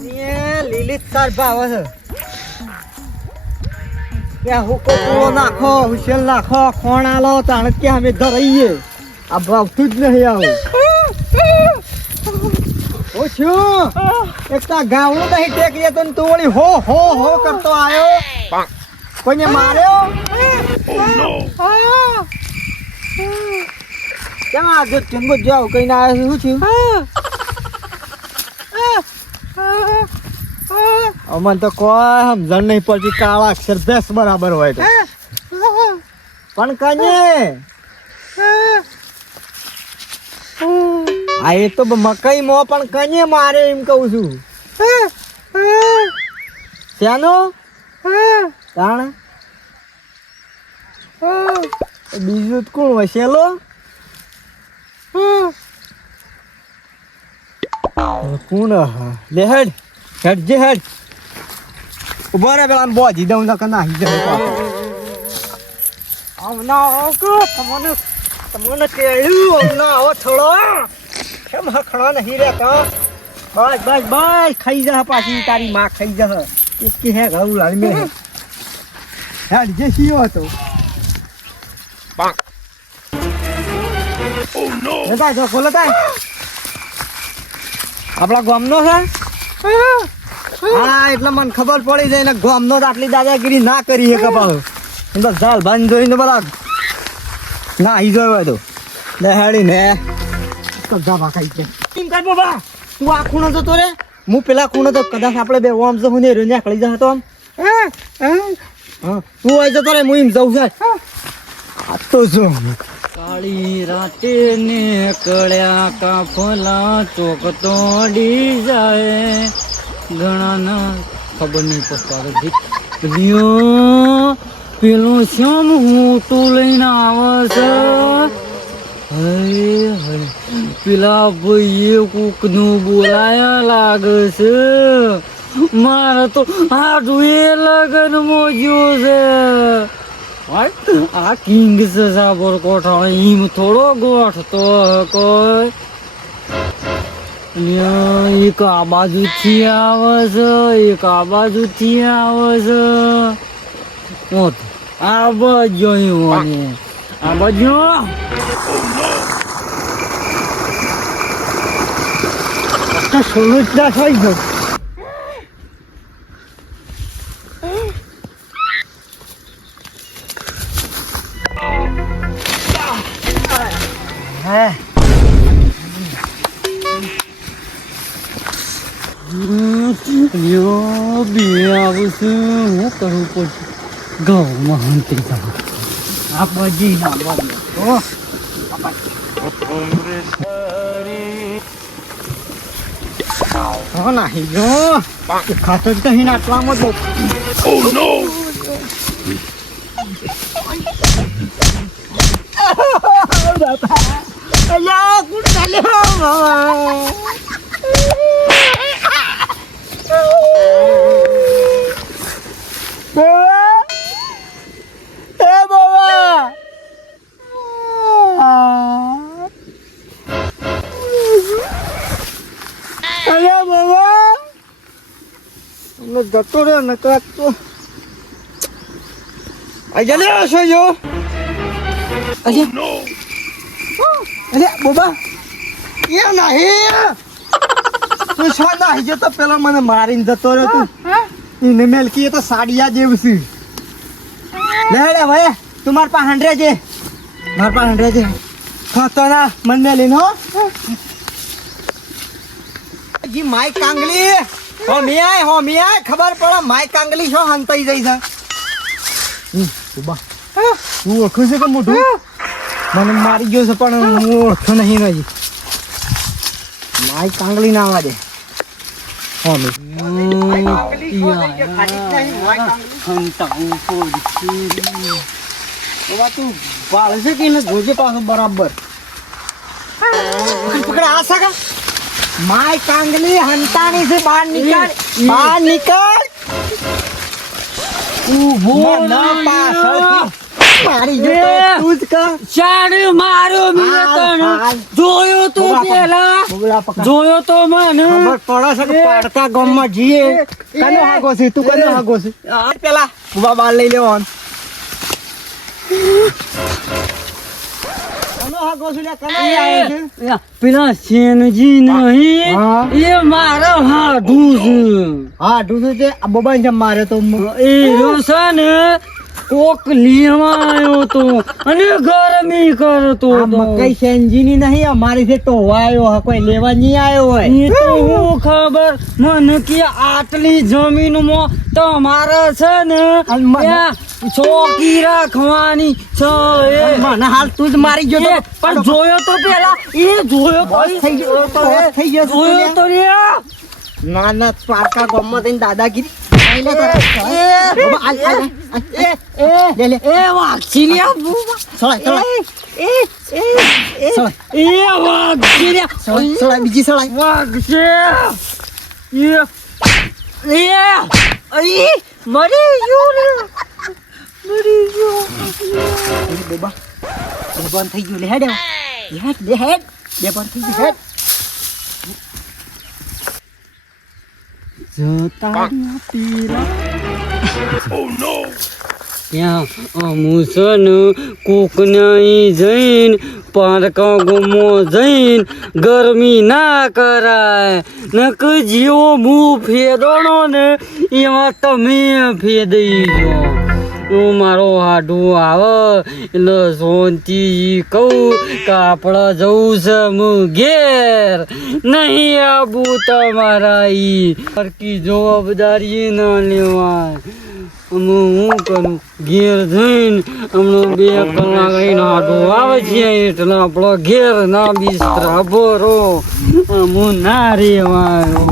લીલી તાર ભાવે છે ત્યાં હુકો પૂરો નાખો હુશેલ નાખો ખોણ આલો તાણ ક્યાં અમે ધરાઈએ આ ભાવતું જ નહીં આવું ઓ શું એક તા ગાવડું નહીં ટેકીએ તો તું વળી હો હો હો કરતો આવ્યો કોઈને માર્યો કેમ આજે ચંગો જાવ કઈ ના આવ્યો શું થયું અમન તો કોઈ સમજણ નહીં પડતી કાળા અક્ષર 10 બરાબર હોય તો પણ કને આ એ તો મકઈ મો પણ કને મારે એમ કહું છું ત્યાંનો તાણ બીજું કોણ વસેલો કોણ લે હેડ હેડ જે હેડ ઉભો રે પેલા બોજી દઉં તો નાહી જાય ના તમને કેળ્યું ના હો થોડો કેમ હખણા નહીં રે કા બસ બસ બસ ખાઈ જા પાછી તારી માં ખાઈ જા એક કે હે ઘઉં લાલ મે હેડ જે સીયો હતો ઓ નો લેતા જો ખોલો તા આપણા ગામનો છે હા એટલે મને ખબર પડી જાય ને ગામનો તો આટલી દાદાગીરી ના કરી હે કપાળ એમ તો ઝાલ બાંધ જોઈને બધા ના ઈ જોયો તો લે હેડી ને તો જાવા ખાઈ છે કેમ કર બાબા તું આ ખૂણો જતો રે હું પેલા ખૂણો તો કદાચ આપણે બે ઓમ જો ને રે નીકળી જા તો આમ તું આઈ જતો રે હું એમ જઉં છે આ તો જો કાળી રાતે નીકળ્યા કાફલા ચોક તોડી જાય ઘણા ના ખબર નહીં પડતા પેલું શ્યામ હું તું લઈને આવે છે પેલા ભાઈએ કોક નું બોલાયા લાગે છે મારે તો હાડું એ લગન મોજ્યો છે આ કિંગ છે સાબર કોઠા ઈમ થોડો ગોઠતો કોઈ એક આ બાજુથી આવે છે એક આ બાજુથી આવે છે આ બાજુ આ બાજુ સોનું જ ના થઈ ગયું બે આવશે હું કરવું પડશે ગૌમાં હંતી જવા આ બજી ના બન્યો તો નાહી જો ખાતો જ કहीं આટલામાં જ Oh no! અલ્યા કુડ ચાલ્યો જતો રહ્યો ને તો જલે છો જો અરે બોબા એ નહીં તું છો નહીં જતો પેલા મને મારીને જતો રહ્યો તું એને મેલકી તો સાડિયા જેવું છે લે લે ભાઈ તું માર પાસે હંડરે છે માર પાસે હંડરે છે ખાતો ના મન મેલીને હો જી માય કાંગલી હો મિયા ખબર પડે માય કાંગલી છો હંતાઈ જઈ છે બોબા તું ઓળખું છે કે મોઢું મને મારી ગયો છે પણ હું ઓળખતો નહીં હજી માય કાંગલી ના આવવા દે તું બાળ છે કે જોજે પાછું બરાબર પકડ આ સકા માય કાંગલી હંતાની છે બહાર નીકળ ઉભો ના પાછળ મારી જો એ. તું જ કા ચાડી માર્યો મેં તને જોયો તો પેલા બોલા પકડ જોયો તો મને ખબર પડે છે કે પાડતા ગામમાં જઈએ કનો હાગો છે તું કનો હાગો છે પેલા ઉભા બાર લઈ લેવાનું કનો હાગો છે લે કનો આવે છે પેલા સેનજી નહીં હા. એ મારા હાડું છે હા ઢૂંઢું છે આ બોબાને જેમ માર્યો તો એ રહ્યો ને કોક લેવા આવ્યો તો અને ગરમી કરતો આ હતો. મકઈ સેનજીની નહીં અમારી છે ટોવાયો હ કોઈ લેવા નહીં આવ્યો હોય એ તો હું ખબર મને કે આટલી જમીનમાં તમારે છે ને અને મને- ત્યાં ચોકી રાખવાની છે એ. મને હાલ તું જ મારી ગયો એ, તો પણ જોયો તો પેલા એ જોયો તો બોસ થઈ ગયો તો થઈ ગયો છે જોયો તો રે ના ના પારકા ગામમાં થઈને દાદાગીરી એ, બાબા, આલ, આલ, આલ. લે લે એ વાઘછી લે બુબા. સળાય સળાય એ વાઘછી લે સળાય સળાય બીજી સળાય વાઘશે મરી ગયો રે મરી ગયો બોબા બે બંધ થઈ ગયું લે હેડ લે હેડ બે બંધ થઈ ગયું હેડ જતા પીરા ત્યાં અમુસન કોકને જઈને પારકા ગુમો જઈને ગરમી ના કરાય નક જીવો મું ફેદણો ને એમાં તમે ફેદઈ જો મારો હાડું આવે એટલે શાંતિ કહું કે આપણે જવું છે હું ઘેર નહીં આવું તમારા ઈ સરખી જવાબદારી ના લેવાય હું કરું ઘેર જઈને હમણાં 2 કલાક રહીને હાડું આવે છે એટલે આપણો ઘેર ના બિસ્તરા ભરો હું ના રેવાયો